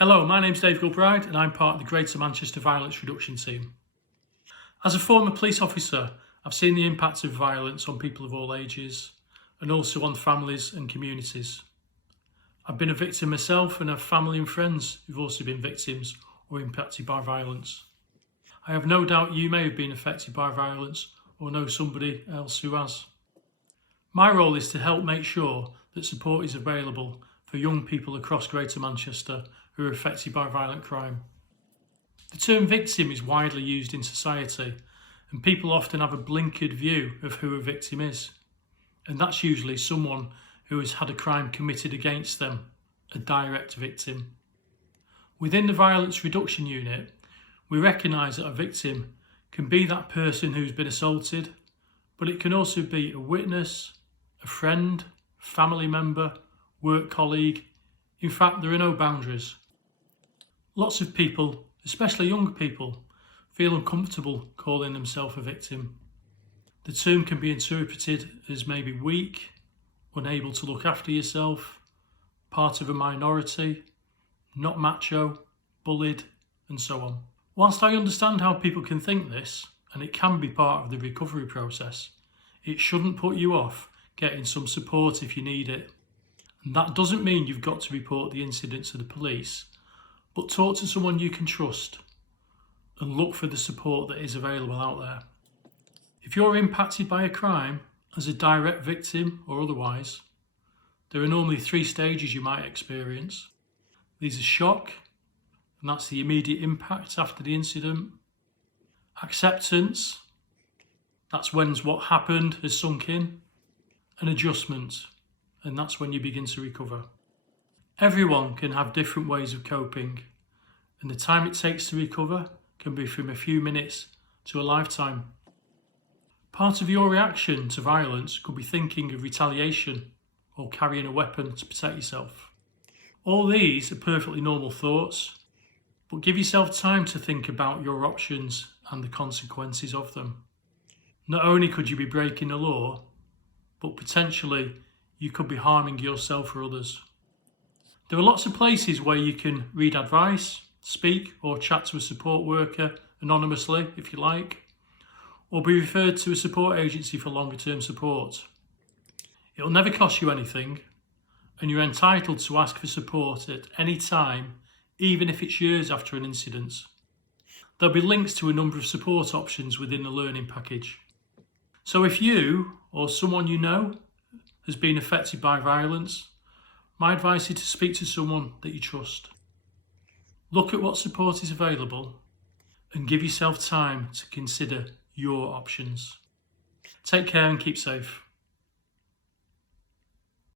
Hello, my name's Dave Gilbride and I'm part of the Greater Manchester Violence Reduction Team. As a former police officer, I've seen the impact of violence on people of all ages and also on families and communities. I've been a victim myself and have family and friends who've also been victims or impacted by violence. I have no doubt you may have been affected by violence or know somebody else who has. My role is to help make sure that support is available for young people across Greater Manchester who are affected by violent crime. The term victim is widely used in society and people often have a blinkered view of who a victim is. And that's usually someone who has had a crime committed against them, a direct victim. Within the Violence Reduction Unit, we recognise that a victim can be that person who's been assaulted, but it can also be a witness, a friend, family member, work colleague. In fact, there are no boundaries. Lots of people, especially young people, feel uncomfortable calling themselves a victim. The term can be interpreted as maybe weak, unable to look after yourself, part of a minority, not macho, bullied, and so on. Whilst I understand how people can think this, and it can be part of the recovery process, it shouldn't put you off getting some support if you need it. And that doesn't mean you've got to report the incident to the police, but talk to someone you can trust and look for the support that is available out there. If you're impacted by a crime as a direct victim or otherwise, there are normally 3 stages you might experience. These are shock, and that's the immediate impact after the incident. Acceptance, that's when what happened has sunk in. And adjustment, and that's when you begin to recover. Everyone can have different ways of coping, and the time it takes to recover can be from a few minutes to a lifetime. Part of your reaction to violence could be thinking of retaliation or carrying a weapon to protect yourself. All these are perfectly normal thoughts, but give yourself time to think about your options and the consequences of them. Not only could you be breaking the law, but potentially you could be harming yourself or others. There are lots of places where you can read advice, speak or chat to a support worker anonymously if you like, or be referred to a support agency for longer term support. It'll never cost you anything, and you're entitled to ask for support at any time, even if it's years after an incident. There'll be links to a number of support options within the learning package. So if you or someone you know has been affected by violence, my advice is to speak to someone that you trust. Look at what support is available and give yourself time to consider your options. Take care and keep safe.